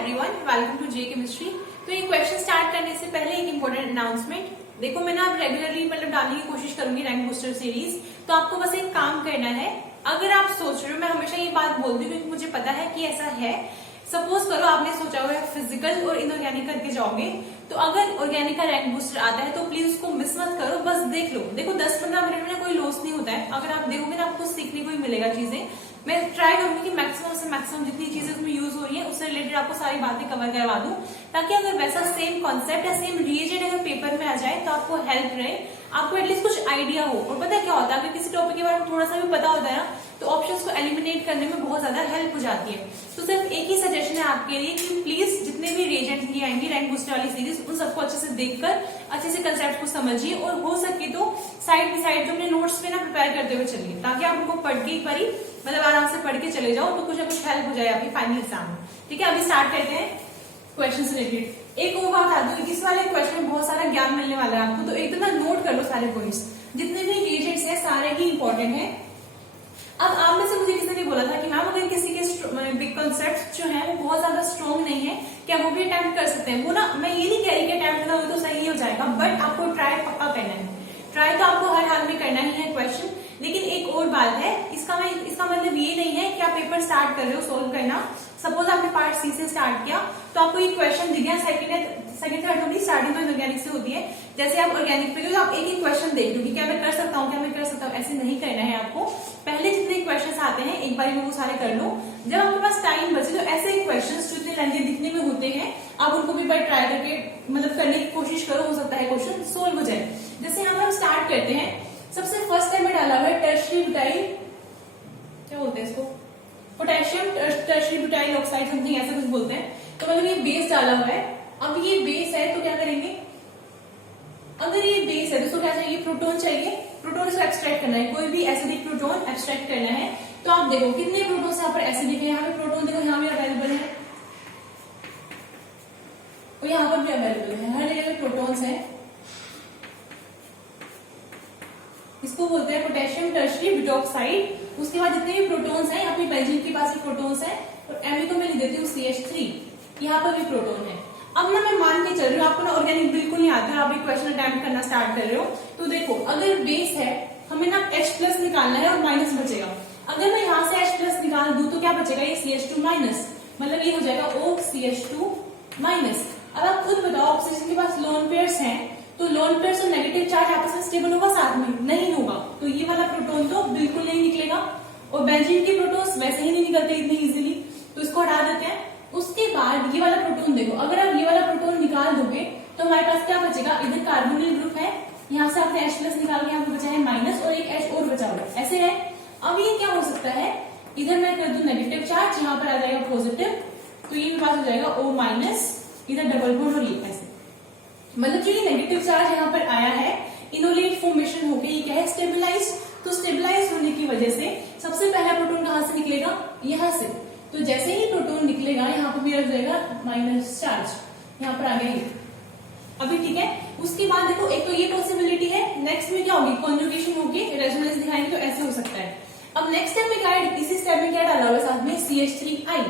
Everyone, welcome to J chemistry. तो ये question start करने से पहले एक इम्पोर्टेंट अनाउंसमेंट। देखो, मैं ना अब रेगुलरली डालने की कोशिश करूंगी रैंक बूस्टर सीरीज। तो आपको बस एक काम करना है। अगर आप सोच रहे हो, मैं हमेशा ये बात बोलती हूँ क्योंकि मुझे पता है कि ऐसा है। सपोज करो आपने सोचा हुआ फिजिकल और इनऑर्गेनिक करके जाओगे, तो अगर ऑर्गेनिक का रैंक बूस्टर आता है तो प्लीज उसको मिस मत करो, बस देख लो। देखो 10-15 मिनट में कोई लॉस नहीं होता है। अगर आप देखोगे ना, आपको सीखने को ही मिलेगा चीजें। मैं ट्राई करूंगी कि मैक्सिमम से मैक्सिमम जितनी चीजें उसमें यूज हो रही है उससे रिलेटेड आपको सारी बातें कवर करवा दूं, ताकि अगर वैसा सेम कॉन्सेप्ट या सेम रिलेटेड अगर पेपर में आ जाए तो आपको हेल्प रहे, आपको एटलीस्ट कुछ आइडिया हो। और पता क्या होता है, अगर किसी टॉपिक के बारे में थोड़ा सा भी पता होता है ना, तो ऑप्शंस को एलिमिनेट करने में बहुत ज्यादा हेल्प हो जाती है। तो सिर्फ एक ही सजेशन है आपके लिए कि प्लीज जितने भी रिएजेंट लिए आएंगे रैंक बूस्टर वाली सीरीज, उन सबको अच्छे से देखकर अच्छे से कंसेप्ट को समझिए, और हो सके तो साइड बाई साइड जो अपने नोट्स पे ना प्रिपेयर करते हुए चलिए, ताकि आप उनको पढ़ के एक बारी आराम से पढ़ के चले जाओ, तो कुछ ना कुछ हेल्प हो जाए आपकी फाइनल एग्जाम में। ठीक है, अभी स्टार्ट करते हैं क्वेश्चन से रिलेटेड। एक और बात आ दो, इस वाले क्वेश्चन में बहुत सारा ज्ञान मिलने वाला है आपको, तो एक तो ना नोट कर लो सारे पॉइंट्स। जितने भी रिएजेंट्स हैं सारे ही इंपॉर्टेंट है। अब आप में से मुझे किसी ने बोला था कि मैम अगर किसी के बिग कॉन्सेप्ट जो है वो बहुत ज्यादा स्ट्रॉन्ग नहीं है, क्या वो भी अटेम्प्ट कर सकते हैं? वो ना, मैं ये नहीं कह रही कि अटेम्प्ट करना हो तो सही हो जाएगा, बट आपको ट्राई पक्का करना है। ट्राई तो आपको हर हाल में करना ही है क्वेश्चन। लेकिन एक और बात है, इसका मतलब ये नहीं है कि आप पेपर स्टार्ट कर रहे हो सोल्व करना। सपोज आपने पार्ट सी से स्टार्ट किया, तो आपको ये क्वेश्चन दिख गया, सेकंड थर्ड होगी, स्टार्टिंग तो ऑर्गेनिक से होती है। जैसे आप ऑर्गेनिक पे तो आप एक ही क्वेश्चन देख लो कि क्या मैं कर सकता हूँ, क्या मैं कर सकता हूँ। ऐसे नहीं करना है आपको। पहले जितने क्वेश्चन आते हैं एक बार में वो सारे कर लो। जब आपके पास टाइम बचे तो ऐसे क्वेश्चन जो इतने लेंथी दिखने में होते हैं, आप उनको भी बार ट्राई करके करने की कोशिश करो, हो सकता है क्वेश्चन सोल्व हो जाए। जैसे यहाँ पर हम स्टार्ट करते हैं। सबसे फर्स्ट टाइम में डाला हुआ है टर्शियरी ब्यूटाइल, क्या बोलते हैं इसको, potassium tertiary butyl oxide, something ऐसा कुछ बोलते हैं। तो ये बेस डाला हुआ है। अब ये बेस है तो क्या करेंगे, अगर ये बेस है तो इसको क्या चाहिए, प्रोटोन चाहिए। प्रोटोन इसको एक्सट्रैक्ट करना है, कोई भी एसिडिक प्रोटोन एक्सट्रैक्ट करना है। तो आप देखो कितने प्रोटोन यहाँ पर एसिडिक है, यहाँ पे प्रोटोन देखो यहाँ भी अवेलेबल है और यहाँ पर भी अवेलेबल है, हर जगह पे प्रोटोन्स है। इसको बोलते हैं पोटेशियम टर्शियरी ब्यूटॉक्साइड। उसके बाद जितने भी प्रोटोन्स हैं, अपनी बेंजीन के पास भी प्रोटोन्स हैं, और एमई को मैं लिख देती हूँ CH3, यहाँ पर भी प्रोटोन है। अब ना मैं मान के चल रही हूँ आपको ना ऑर्गेनिक बिल्कुल नहीं आता है, आप एक क्वेश्चन अटेम्प्ट करना स्टार्ट कर रहे हो। तो देखो, अगर बेस है हमें ना H+ निकालना है और माइनस बचेगा। अगर मैं यहाँ से H+ निकाल दूं तो क्या बचेगा, ये CH2 माइनस, मतलब ये हो जाएगा OCH2 माइनस। अब आप खुद बताओ, ऑक्सीजन के पास लोन पेयर्स हैं, तो लोन पेयर्स और नेगेटिव चार्ज आपस में स्टेबल होगा, साथ में नहीं होगा, तो ये वाला प्रोटोन तो बिल्कुल नहीं निकलेगा। और बेंजीन के प्रोटोन्स वैसे ही नहीं निकलते इतनी इजीली, तो इसको हटा देते हैं। उसके बाद ये वाला प्रोटोन देखो, अगर आप ये वाला प्रोटोन निकाल दोगे तो हमारे पास क्या बचेगा, इधर कार्बोनिल ग्रुप है, यहाँ से आपने H+ निकाल के यहाँ पे बचा है माइनस, और एक H और बचा हुआ ऐसे है। अब ये क्या हो सकता है, इधर मैं कर दूं नेगेटिव चार्ज, यहाँ पर आ जाएगा पॉजिटिव, तो ये पास हो जाएगा O-, इधर डबल बॉन्ड और ये ऐसे, मतलब जो ये नेगेटिव चार्ज यहाँ पर आया है, इनोलेट फॉर्मेशन होके ये क्या है, स्टेबलाइज। तो स्टेबलाइज होने की वजह से सबसे पहला प्रोटोन कहाँ से निकलेगा, यहाँ से। तो जैसे ही प्रोटोन निकलेगा, यहाँ पर भी आ जाएगा माइनस चार्ज, यहाँ पर आ गया अभी, ठीक है। उसके बाद देखो, एक तो ये पॉसिबिलिटी है, नेक्स्ट में क्या होगी, कॉन्जुगेशन होगी, रेजोनेंस दिखाएंगे, तो ऐसे हो सकता है। अब नेक्स्ट स्टेप में क्या है, इसी स्टेप में क्या डाला हुआ है साथ में, CH3I।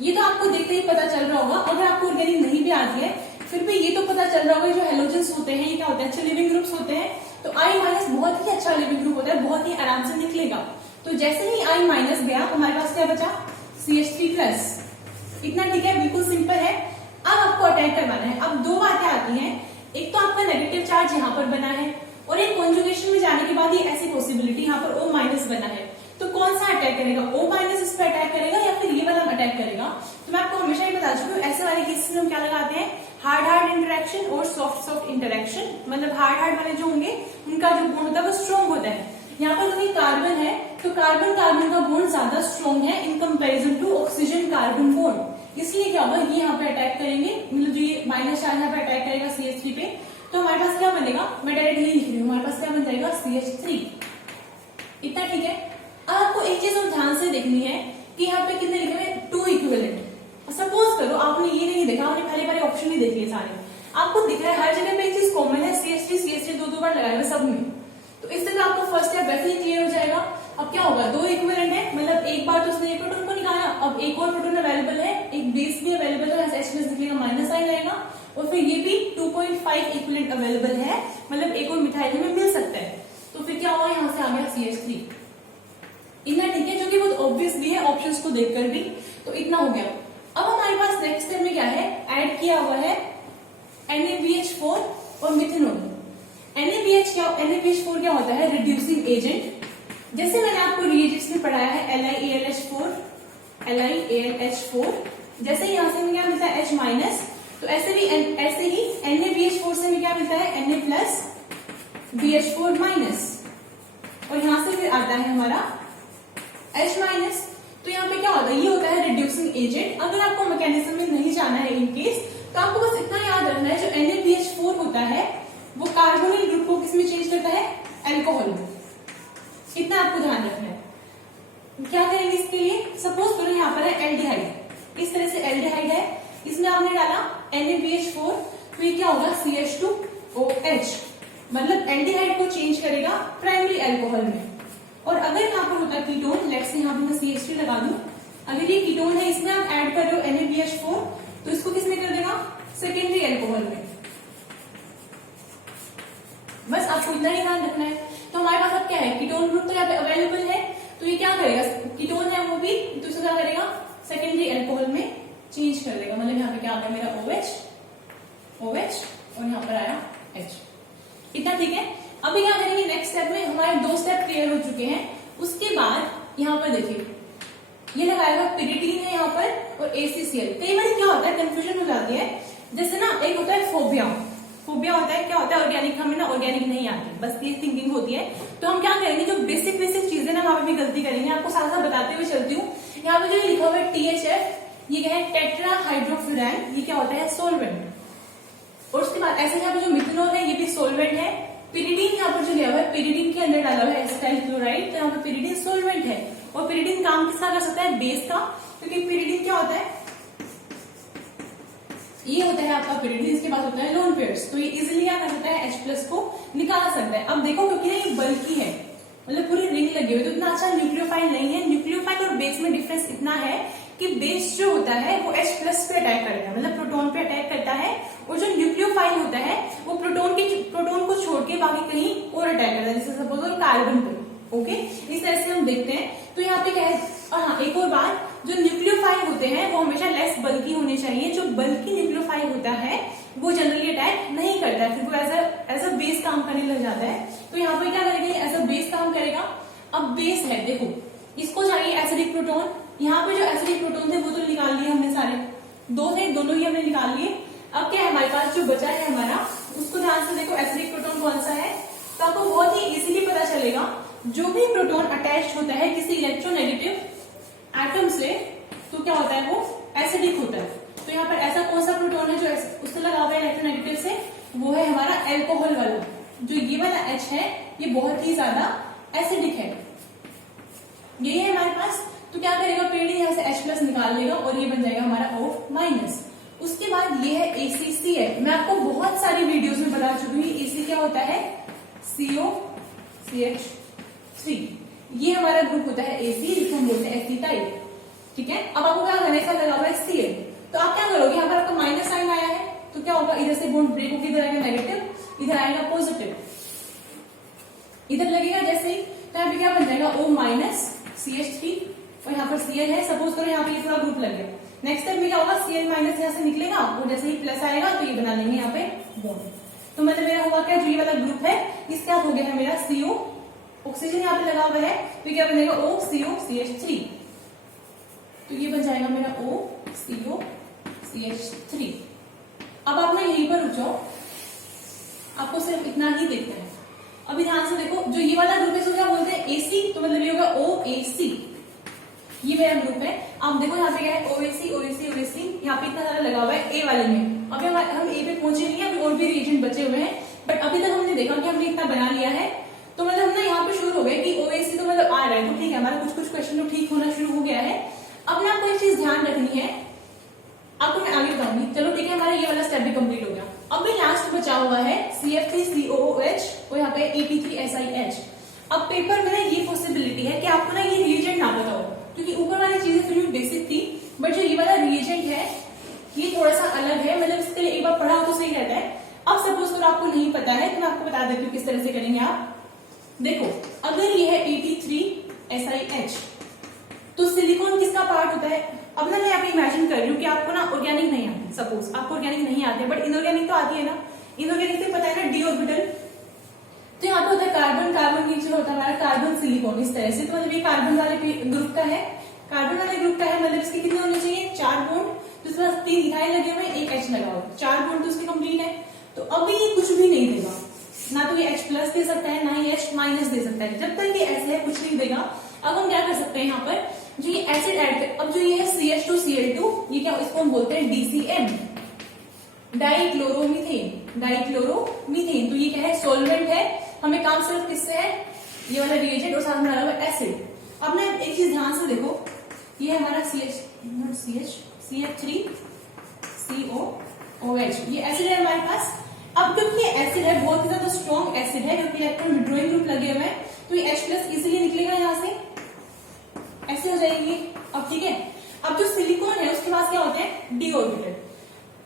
ये तो आपको देखते ही पता चल रहा होगा। अगर आपको ऑर्गेनिक नहीं भी आती है, फिर भी ये तो पता चल रहा होगा जो हेलोजेंस होते हैं ये क्या होते हैं, अच्छे लिविंग ग्रुप्स होते हैं। तो I- बहुत ही अच्छा लिविंग ग्रुप होता है, बहुत ही आराम से निकलेगा। तो जैसे ही I- गया, हमारे पास क्या बचा, CH3+। इतना ठीक है, बिल्कुल सिंपल है। अब आपको अटैक करवाना है। अब दो बातें आती हैं, एक तो आपका नेगेटिव चार्ज यहाँ पर बना है, और एक कॉन्जुगेशन में जाने के बाद ये ऐसी पॉसिबिलिटी यहाँ पर O- बना है। तो कौन सा अटैक करेगा, O- इस पर अटैक करेगा या फिर ये वाला अटैक करेगा? तो मैं आपको हमेशा ही बता चुकी हूँ, ऐसे वाले केसेस में हम क्या लगाते हैं, हार्ड इंटरेक्शन और सॉफ्ट इंटरेक्शन। मतलब हार्ड वाले जो होंगे उनका जो बॉन्ड होता है वो स्ट्रॉन्ग होता है। यहाँ पर कोई कार्बन है, तो कार्बन का बॉन्ड ज्यादा स्ट्रॉन्ग है in comparison to oxygen carbon bond. इसलिए क्या होगा, ये यहाँ पे अटैक करेंगे, मतलब जो ये माइनस चार्ज यहाँ पे अटैक करेगा CH3 पे, तो हमारे पास क्या बनेगा, मैं डायरेक्ट नहीं लिख रही हूँ, हमारे पास क्या बन जाएगा, CH3। इतना ठीक है। अब आपको एक चीज और ध्यान से देखनी है कि यहाँ पे कितने लिखे हुए, 2 इक्विवेलेंट। सपोज करो आपने ये नहीं देखा, आपने पहले ऑप्शन नहीं देख लिए सारे, आपको दिख रहा है हर जगह पे एक चीज कॉमन है, CH3 दो बार लगाए हुए सब में। तो इस तरह आपको फर्स्ट स्टेप वैसे ही क्लियर हो जाएगा। अब क्या होगा, 2 इक्विवेलेंट है, मतलब एक बार तो उसने एक प्रोटोन को निकाला, अब एक और प्रोटोन अवेलेबल है, एक बेस भी अवेलेबल है, साइन आएगा, और फिर ये भी 2.5 इक्विवेलेंट अवेलेबल है, मतलब एक और मिथाइल हमें मिल सकता है। तो फिर क्या होगा, यहाँ से आ गया CH3 इतना, ठीक है, जो कि बहुत ऑब्वियस भी है ऑप्शंस को देखकर भी। तो इतना हो गया। अब हमारे पास नेक्स्ट स्टेप में क्या है, ऐड किया हुआ है NaBH4 और मिथेनॉल। NaBH4 क्या होता है, रिड्यूसिंग एजेंट। जैसे मैंने आपको रिएजेंट्स में पढ़ाया है LiAlH4, जैसे यहाँ से हमें क्या मिलता है H-, तो ऐसे ही NaBH4 से हमें क्या मिलता है Na+BH4-, और यहां से फिर आता है हमारा H-। तो यहाँ पे क्या होता है, ये होता है रिड्यूसिंग एजेंट। अगर आपको मैकेनिज्म में नहीं जाना है इन केस, तो आपको बस इतना याद रखना है, जो NaBH4 होता है वो कार्बोनिल ग्रुप को किसमें चेंज करता है, अल्कोहल में। इतना आपको ध्यान रखना है। क्या करेंगे इसके लिए, सपोज करो यहाँ पर है एल्डिहाइड, इस तरह से एल्डिहाइड है, इसमें आपने डाला NaBH4, तो ये क्या होगा CH2OH, मतलब एल्डिहाइड को चेंज करेगा प्राइमरी अल्कोहल में। और अगर यहाँ पर होता है कीटोन, लेट्स से यहाँ पे मैं CH3 लगा दूं, अगर ये कीटोन है, इसमें आप ऐड कर रहे हो NaBH4, तो इसको किसमें कर देगा, सेकेंडरी अल्कोहल में। बस आपको इतना ही ध्यान रखना है। तो हमारे पास अब क्या है, कीटोन ग्रुप तो यहाँ पे अवेलेबल है, तो ये क्या करेगा, कीटोन है वो भी, तो इसे क्या करेगा, सेकेंडरी अल्कोहल में चेंज कर देगा। मतलब यहाँ पे क्या आ गया मेरा OH और यहाँ पर आया H। इतना ठीक है। अभी क्या करेंगे, नेक्स्ट स्टेप में हमारे 2 स्टेप क्लियर हो चुके हैं। उसके बाद यहाँ पर देखिए, ये लगाएगा पिरिडीन है यहाँ पर और ACCl। कई बार क्या होता है, कंफ्यूजन हो जाती है। जैसे ना एक होता है फोबिया होता है, क्या होता है, ऑर्गेनिक, हमें ना ऑर्गेनिक नहीं आती, बस ये थिंकिंग होती है। तो हम क्या करेंगे, जो बेसिक चीजें ना वहां पे भी गलती करेंगे, आपको साथ साथ बताते हुए चलती हूँ। यहाँ पे जो ये लिखा हुआ है THF, ये क्या है, टेट्राहाइड्रोफ्यूरान, ये क्या होता है, सोलवेंट। और उसके बाद ऐसे यहाँ पे जो मिथेनॉल है, ये भी सोलवेंट है। पिरिडीन यहाँ पर जो लिया हुआ है, पिरिडीन के अंदर डाला हुआ है एसिटाइल क्लोराइड, तो यहाँ पर पिरिडीन सोलवेंट है। और पिरिडीन काम किसका कर सकता है, बेस का, क्योंकि पिरिडीन क्या होता है, ये होता है आपका पिरिडीन, इसके पास होता है लोन पेयर्स, तो ये इजिली क्या कर सकता है, H+ को निकाल सकता है। अब देखो, क्योंकि ना ये बल्कि है, मतलब पूरी रिंग लगी हुई, तो इतना अच्छा न्यूक्लियोफाइल नहीं है। न्यूक्लियोफाइल और बेस में डिफरेंस इतना है कि बेस जो होता है वो H+ पे अटैक करता है, मतलब प्रोटॉन पे अटैक करता है, और जो न्यूक्लियोफाइल होता है वो प्रोटॉन को छोड़ के बाकी कहीं और अटैक करता है, जैसे सपोज कार्बन पे। ओके, इस तरह से हम देखते हैं। तो यहाँ पे क्या है, और हाँ एक और बात, जो न्यूक्लियोफाइल होते हैं वो हमेशा लेस बल्की होने चाहिए। जो बल्की न्यूक्लियोफाइल होता है वो जनरली अटैक नहीं करता है, फिर वो एज अ बेस काम करने लग जाता है। तो यहाँ पे क्या करेंगे, एज अ बेस काम करेगा। अब बेस है, देखो इसको चाहिए एसिडिक प्रोटॉन, यहाँ पे जो एसिडिक प्रोटॉन थे वो तो निकाल लिए हमने, सारे 2 थे, दोनों ही हमने निकाल लिए। अब क्या है हमारे पास, जो बचा है हमारा, उसको ध्यान से देखो, एसिडिक प्रोटॉन कौन सा है, तो आपको बहुत ही इजीली पता चलेगा। जो भी प्रोटॉन अटैच होता है किसी इलेक्ट्रोनेगेटिव एटम से, तो क्या होता है, वो एसिडिक होता है। तो यहाँ पर ऐसा कौन सा प्रोटॉन है जो उससे लगा हुआ है इलेक्ट्रोनेगेटिव से, वो है हमारा अल्कोहल वाला। जो ये वाला H है, ये बहुत ही ज्यादा एसिडिक है, ये है हमारे पास। तो क्या करेगा, पिरिडीन यहाँ से H+ निकाल लेगा और ये बन जाएगा हमारा O-। उसके बाद ये है ACCl। मैं आपको बहुत सारी वीडियोस में बता चुकी हूँ, AC क्या होता है, COCH3। ये हमारा ग्रुप होता है AC, जिसको हम बोलते हैं एसिटाइल। ठीक है, अब आपको क्या करना है, इसका लगा हुआ है Cl, तो आप क्या करोगे, यहाँ पर आपका माइनस साइन आया है, तो क्या होगा, इधर से बॉन्ड ब्रेक होकर इधर आएगा नेगेटिव, इधर आएगा पॉजिटिव, इधर लगेगा जैसे ही, तो यहाँ पे क्या बन जाएगा O-CH3, और यहाँ पर Cl है। सपोज करो यहाँ पे पूरा ग्रुप लग गया। नेक्स्ट स्टेप में क्या होगा, Cl- यहाँ से निकलेगा, और जैसे ही प्लस आएगा तो ये बना लेंगे यहाँ पे बॉन्ड। तो मतलब मेरा हुआ क्या, जो ये वाला ग्रुप है इसके साथ हो गया है मेरा CO, ऑक्सीजन यहाँ पे लगा हुआ है, तो क्या बनेगा OCO-CH3, तो ये बन जाएगा मेरा OCO-CH3। अब आप ना यहीं पर रुक जाओ, आपको सिर्फ इतना ही देखना है। अभी ध्यान से देखो, जो ये वाला ग्रुप है क्या बोलते हैं, AC, तो मतलब ये होगा OAC, ये मेरा ग्रुप है। आप देखो यहाँ पे क्या है, OAC, यहाँ पे इतना सारा लगा हुआ है A वाले में। अभी हम A पे पहुंचे नहीं है, अभी और भी रिएजेंट बचे हुए हैं, बट अभी तक हमने देखा कि हमने इतना बना लिया है। तो मतलब हम ना यहाँ पे शुरू हो गए कि OAC तो मतलब आ रहा है, तो ठीक है, हमारा कुछ क्वेश्चन तो ठीक होना शुरू हो गया है। अब ना आपको एक चीज ध्यान रखनी है, आपको मैं आगे बताऊंगी। चलो ठीक है, हमारा ये वाला स्टेप भी कंप्लीट हो गया। अब लास्ट बचा हुआ है CF3COOH और यहाँ पे AP3SiH। अब पेपर में ना ये पॉसिबिलिटी है कि आपको ना ये रिएजेंट ना पता हो, क्योंकि ऊपर वाली चीजें फिर भी बेसिक थी, बट जो ये वाला रिएजेंट है ये थोड़ा सा अलग है, मतलब अब सपोज करो आपको नहीं पता है तो मैं आपको बता देती हूँ किस तरह से करेंगे आप। देखो अगर ये है 83SiH, तो सिलिकॉन किसका पार्ट होता है? अब ना मैं यहाँ पे इमेजिन कर रही हूँ कि आपको ना ऑर्गेनिक नहीं आती, सपोज आपको ऑर्गेनिक नहीं आती है, बट इनऑर्गेनिक तो आती है ना। इनऑर्गेनिक से पता है ना डी ऑर्बिटल, तो यहाँ पे होता है कार्बन, कार्बन नीचे होता है हमारा कार्बन सिलिकॉन, इस तरह से। तो मतलब ये कार्बन वाले ग्रुप का है, कार्बन वाले ग्रुप का है, मतलब इसके कितने होने चाहिए? 4 बॉन्ड, तो इसके पास 3 इथाइल लगे हुए, 1 H लगा हुआ, 4 बॉन्ड तो इसके कंप्लीट है। तो अभी ये कुछ भी नहीं देगा, ना तो ये H प्लस दे सकता है, ना ही H माइनस दे सकता है। जब तक ये ऐसे है कुछ नहीं देगा। अब हम क्या कर सकते हैं यहाँ पर, जो ये एसिड ऐड कर, अब जो ये है CH2Cl2, ये क्या, इसको हम बोलते हैं DCM, डाइक्लोरोमीथेन, डाइक्लोरोमीथेन। तो ये क्या है? सॉल्वेंट है। हमें काम सिर्फ किससे है? ये वाला रिएजेंट और साथ में डाला हुआ एसिड। अब ना एक चीज ध्यान से देखो, ये हमारा CH3COOH, ये एसिड है हमारे पास। अब क्योंकि ये एसिड है, बहुत ही ज्यादा स्ट्रॉन्ग एसिड है, क्योंकि इलेक्ट्रॉन विड्रॉइंग ग्रुप लगे हुए हैं, तो ये H प्लस इजिली निकलेगा यहाँ से, ऐसे हो जाएगी। अब ठीक है, अब जो सिलिकॉन है उसके पास क्या होते हैं? D orbital.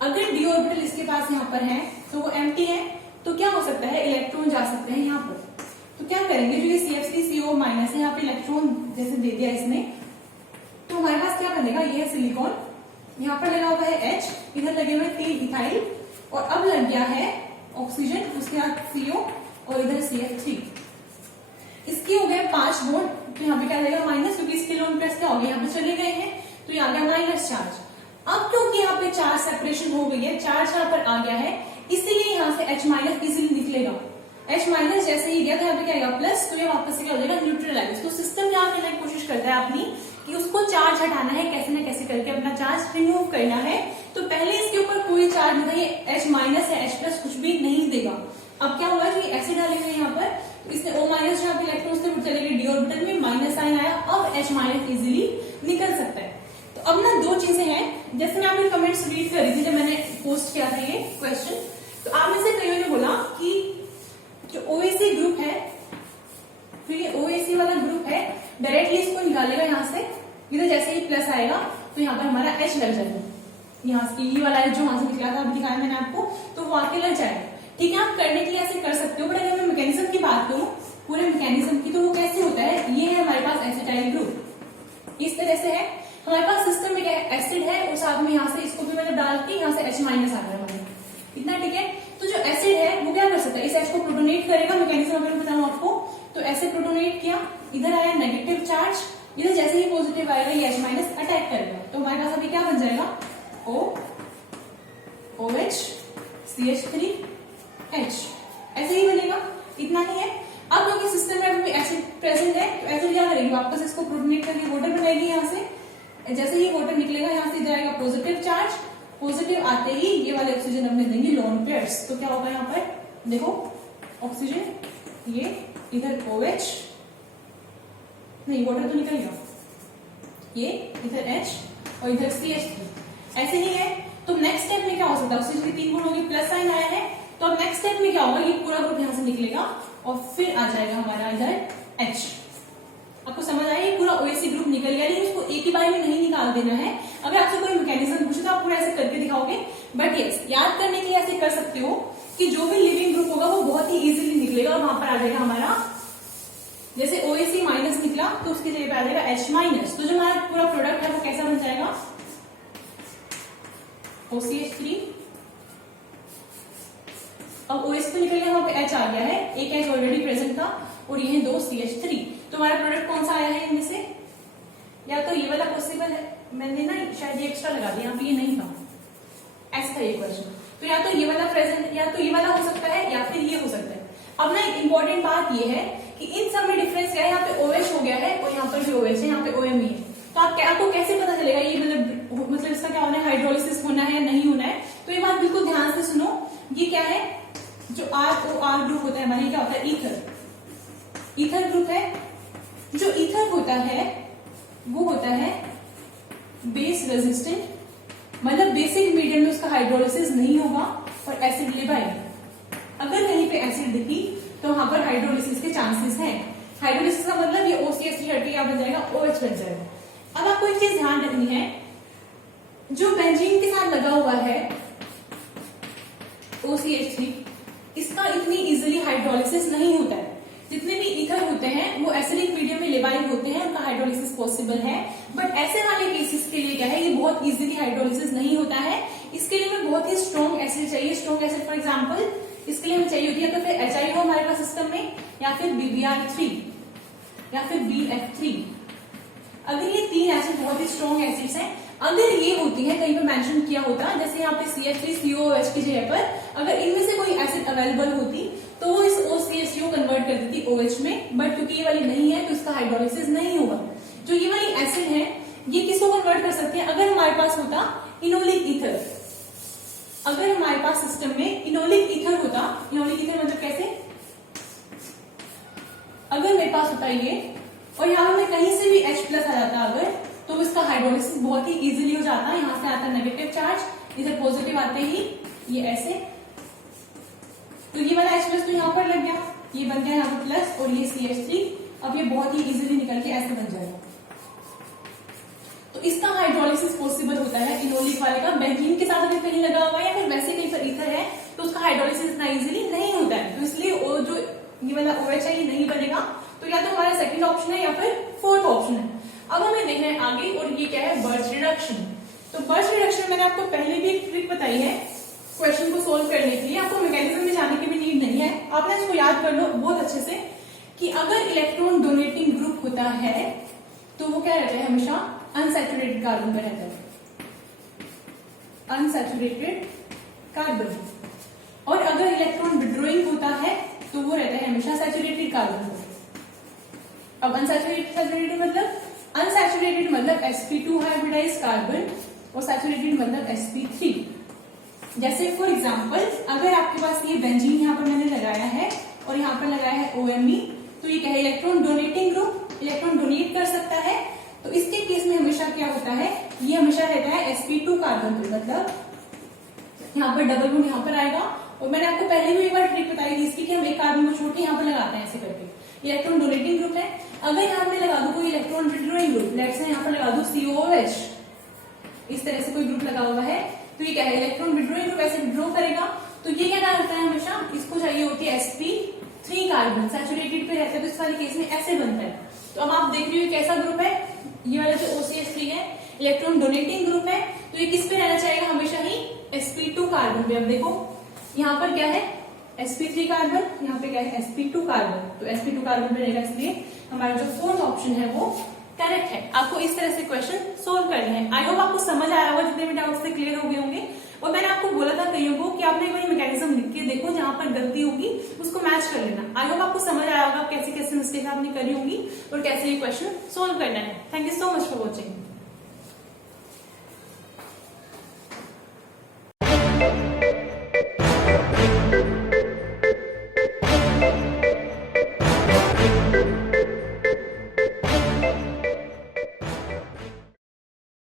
अगर डी ऑर्बिटल इसके पास यहाँ पर है तो वो एम्प्टी है, तो क्या हो सकता है? इलेक्ट्रॉन जा सकते हैं यहाँ पर। तो क्या करेंगे, जो ये CH3CO माइनस है, यहाँ पे इलेक्ट्रॉन जैसे दे दिया इसने, तो हमारे पास क्या बनेगा? ये है सिलिकॉन, यहाँ पर लगा हुआ है H, इधर लगे हुए 3 इथाइल, और अब लग गया है ऑक्सीजन, उसके बाद CO और इधर CH3। इसके हो गए 5 बॉन्ड, तो यहाँ पे क्या लगेगा? माइनस, क्योंकि इसके इलेक्ट्रॉन प्लस क्या हो गया? यहाँ पे चले गए हैं, तो ये आ गया माइनस चार्ज। अब क्योंकि यहाँ पे चार्ज सेपरेशन हो गई है, चार्ज यहाँ पर आ गया है, इसीलिए यहाँ से H माइनस इजिली निकलेगा। H माइनस जैसे ही गया तो यहाँ पे क्या आएगा? प्लस, तो ये वापस से क्या हो जाएगा? न्यूट्रलाइज। तो सिस्टम यहाँ करने की कोशिश करता है अपनी कि उसको चार्ज हटाना है, कैसे ना कैसे करके अपना चार्ज रिमूव करना है। तो पहले इसके ऊपर कोई चार्ज नहीं था, ये H माइनस है, H प्लस कुछ भी नहीं देगा। अब क्या हुआ, जो एसिड डालेंगे यहाँ पर, तो इसने O माइनस यहाँ पे इलेक्ट्रॉन से चले गए डी ऑर्बिटल में, माइनस साइन आया, अब H माइनस इजिली निकल सकता है। तो अब ना दो चीजें हैं, जैसे मैं आपने कमेंट्स रीड कर रही थी जब मैंने पोस्ट किया था ये क्वेश्चन, तो आप में से कईयों ने बोला कि जो OAC ग्रुप है, फिर ये OAC वाला ग्रुप है, डायरेक्टली इसको निकालेगा यहाँ से, इधर जैसे ही प्लस आएगा तो यहाँ पर हमारा H लग जाएगा, यहाँ से ये वाला जो वहां से निकला था, अभी दिखाया मैंने आपको, तो वो आके लग जाएगा। ठीक है, आप करने के लिए ऐसे कर सकते हो, बट अगर मैं मैकेनिज्म की बात करूं, पूरे मैकेनिज्म की, तो वो कैसे होता है? ये है हमारे पास एसिटाइल ग्रुप, इस तरह से है हमारे पास सिस्टम में, क्या है? एसिड है, और साथ में यहाँ से इसको भी मतलब डाल के यहाँ से H माइनस आ रहा है, इतना ठीक है। तो जो एसिड है वो क्या कर सकता है? इस H को प्रोटोनेट करेगा, मैकेनिज्म अगर बताऊं आपको, तो ऐसे प्रोटोनेट किया, इधर आया नेगेटिव चार्ज, इधर जैसे ही पॉजिटिव आएगा ये H माइनस अटैक करेगा, तो हमारे पास अभी क्या बन जाएगा? OH CH3H, ऐसे ही बनेगा, इतना ही है। अब क्योंकि सिस्टम में अभी एसिड प्रेजेंट है, तो एसिड क्या करेगी? वापस इसको प्रोटोनेट करके वाटर बनाएगी यहाँ से, जैसे ही वाटर निकलेगा यहाँ से इधर आएगा पॉजिटिव चार्ज, पॉजिटिव आते ही ये वाले ऑक्सीजन अपने देंगे लोन पेयर्स, तो क्या होगा यहाँ पर? देखो ऑक्सीजन, ये इधर OH, नहीं वाटर तो निकल गया, ये इधर H और इधर CH3, ऐसे ही है। तो नेक्स्ट स्टेप में क्या हो सकता है? ऑक्सीजन की 3 बॉन्ड होगी, प्लस साइन आया है, तो अब नेक्स्ट स्टेप में क्या होगा? ये पूरा ग्रुप यहाँ से निकलेगा और फिर आ जाएगा हमारा इधर H। आपको समझ आया? ये पूरा OAC ग्रुप निकल गया, लेकिन उसको एक ही बार में नहीं निकाल देना है। अगर आपसे कोई मैकेनिज्म पूछे तो आप पूरा ऐसे करके दिखाओगे, बट यस, याद करने के लिए ऐसे कर सकते हो कि जो भी लिविंग ग्रुप होगा वो बहुत ही इजीली निकलेगा, और वहां पर आ जाएगा हमारा, जैसे OAC माइनस निकला तो उसकी जगह पे आ जाएगा H माइनस, तो जो हमारा पूरा प्रोडक्ट है वो कैसा बन जाएगा? OCH3, अब OH तो निकल गया, वहां पे H आ गया है, एक H ऑलरेडी प्रेजेंट था, और ये है 2 CH3, तो हमारा प्रोडक्ट कौन सा आया है इनमें से? या तो ये वाला पॉसिबल है, मैंने ना शायद ये एक्स्ट्रा लगा दिया, यहाँ पे ये नहीं था, ऐसा था ये क्वेश्चन, तो या तो ये वाला प्रेजेंट, या तो ये वाला हो सकता है, या फिर ये हो सकता है। अब ना एक इंपॉर्टेंट बात ये है कि इन सब में डिफरेंस क्या है? यहाँ पे OH हो गया है और यहाँ पर भी OH है, यहाँ पे OMe है, तो आपको कैसे पता चलेगा ये मतलब इसका क्या होना है? हाइड्रोलिसिस होना है, नहीं होना है? तो ये बात बिल्कुल ध्यान से सुनो, ये क्या है? जो ROR ग्रुप होता है हमारे, क्या होता है? ईथर, ईथर ग्रुप है। जो ईथर होता है वो होता है बेस रेजिस्टेंट, मतलब बेसिक मीडियम में उसका हाइड्रोलिसिस नहीं होगा और एसिड ले पाएगी। अगर कहीं पे एसिड दिखी तो वहां पर हाइड्रोलिसिस के चांसेस हैं। हाइड्रोलिसिस का मतलब ये OCH3 हट के क्या बन जाएगा? OH बन जाएगा। अब आपको एक चीज ध्यान रखनी है, जो बेंजीन के साथ लगा हुआ है OCH3, इसका इतनी इजिली हाइड्रोलिसिस नहीं होता है। जितने भी ईथर होते हैं वो एसिडिक मीडियम में लेवाइल होते हैं, उनका हाइड्रोलिसिस पॉसिबल है। बट ऐसे वाले केसेस के लिए क्या है, ये बहुत इजिली हाइड्रोलिसिस नहीं होता है। इसके लिए हमें बहुत ही स्ट्रॉन्ग एसिड चाहिए। स्ट्रॉन्ग एसिड फॉर एग्जाम्पल इसके लिए हमें चाहिए होती है तो फिर HI हो हमारे पास सिस्टम में, या फिर BBr3 या फिर BF3। अगर ये 3 एसिड बहुत ही स्ट्रॉन्ग एसिड्स हैं, अगर ये होती है कहीं पर मेंशन किया होता, जैसे यहाँ पे CH3COOH की जगह पर अगर इनमें से कोई एसिड अवेलेबल होती तो वो इस OCH3 को कन्वर्ट कर देती OH में, बट क्योंकि ये वाली नहीं है तो इसका हाइड्रोलिसिस नहीं होगा। जो ये वाली एसिड है ये किसको कन्वर्ट कर सकते हैं, अगर हमारे पास होता इनोलिक ईथर, अगर हमारे पास सिस्टम में इनोलिक ईथर होता, इनोलिक ईथर मतलब कैसे, अगर मेरे पास होता ये और यहाँ में कहीं से भी H+ आ जाता अगर, तो इसका हाइड्रोलिसिस बहुत ही इजीली हो जाता है। यहाँ से आता नेगेटिव चार्ज, इधर पॉजिटिव आते ही ये ऐसे, तो ये वाला H+ तो यहाँ पर लग गया, ये बन गया यहाँ पर प्लस और ये CH3, अब ये बहुत ही इजीली निकल के ऐसे बन जाएगा। तो इसका हाइड्रोलिसिस पॉसिबल होता है इनोलिक वाले का। बेंजीन के साथ अगर कहीं लगा हुआ है या फिर वैसे कहीं पर ईथर है तो उसका हाइड्रोलिसिस इतना इजीली नहीं होता है, तो इसलिए वो जो ये वाला OH है ये नहीं बनेगा। तो या तो हमारा सेकंड ऑप्शन है या फिर फोर्थ ऑप्शन है। अब हमें देखना है आगे, और ये क्या है, बर्च रिडक्शन। तो बर्च रिडक्शन मैंने आपको पहले भी एक ट्रिक बताई है क्वेश्चन को सोल्व करने के लिए, आपको मैकेनिज्म में जाने की भी नीड नहीं है, आपने इसको याद कर लो बहुत अच्छे से कि अगर इलेक्ट्रॉन डोनेटिंग ग्रुप होता है तो वो क्या रहता है, हमेशा अनसैचुरेटेड कार्बन पर रहता है, अनसैचुरेटेड कार्बन। और अगर इलेक्ट्रॉन विड्रॉइंग होता है तो वो रहता है हमेशा सैचुरेटेड कार्बन पर। अब अनसैचुरेटेड मतलब sp2 हाइब्रिडाइज कार्बन और सैचुरेटेड मतलब sp3। जैसे फॉर एग्जांपल अगर आपके पास ये बेंजीन यहाँ पर मैंने लगाया है और यहाँ पर लगाया है OMe, तो ये क्या है, electron donating group, electron donate कर सकता है। तो इसके केस में हमेशा क्या होता है, ये हमेशा रहता है sp2 कार्बन पर, मतलब यहाँ पर डबल बॉन्ड यहाँ पर आएगा। और मैंने आपको पहले भी एक बार ट्रिक बताई थी इसकी कि हम एक कार्बन को छोड़ के यहाँ पर लगाते हैं ऐसे करके, इलेक्ट्रॉन डोनेटिंग ग्रुप है। अगर यहाँ पे लगा दो कोई electron withdrawing group, let's say यहाँ पर लगा दो COOH, इस तरह से कोई ग्रुप लगा हुआ है, तो ये क्या है, इलेक्ट्रॉन विड्रॉइंग ग्रुप ऐसे विड्रॉ करेगा। तो ये क्या करता है, हमेशा इसको चाहिए होती है sp3 कार्बन, सैचुरेटेड पे रहता है, तो इस वाले केस में ऐसे बनता है। तो अब आप देख रहे हो कैसा ग्रुप है, ये वाला जो OCH3 है इलेक्ट्रॉन डोनेटिंग ग्रुप है, तो ये किस पे रहना चाहेगा, हमेशा ही sp2 कार्बन पे। अब देखो यहाँ पर क्या है, sp3 कार्बन, यहाँ पे क्या है, sp2 कार्बन, तो sp2 कार्बन पे रहेगा, इसलिए हमारा जो फोर्थ ऑप्शन है वो करेक्ट है। आपको इस तरह से क्वेश्चन सोल्व करने हैं। आई होप आपको समझ आया होगा, जितने भी डाउट्स थे क्लियर हो गए होंगे। और मैंने आपको बोला था कईयों को कि आपने कोई मैकेनिज्म लिख के देखो, जहां पर गलती होगी उसको मैच कर लेना। आई होप आपको समझ आया होगा कैसे कैसे मिस्टेक आपने करी होंगी और कैसे ये क्वेश्चन सोल्व करना है। Thank you so much for watching.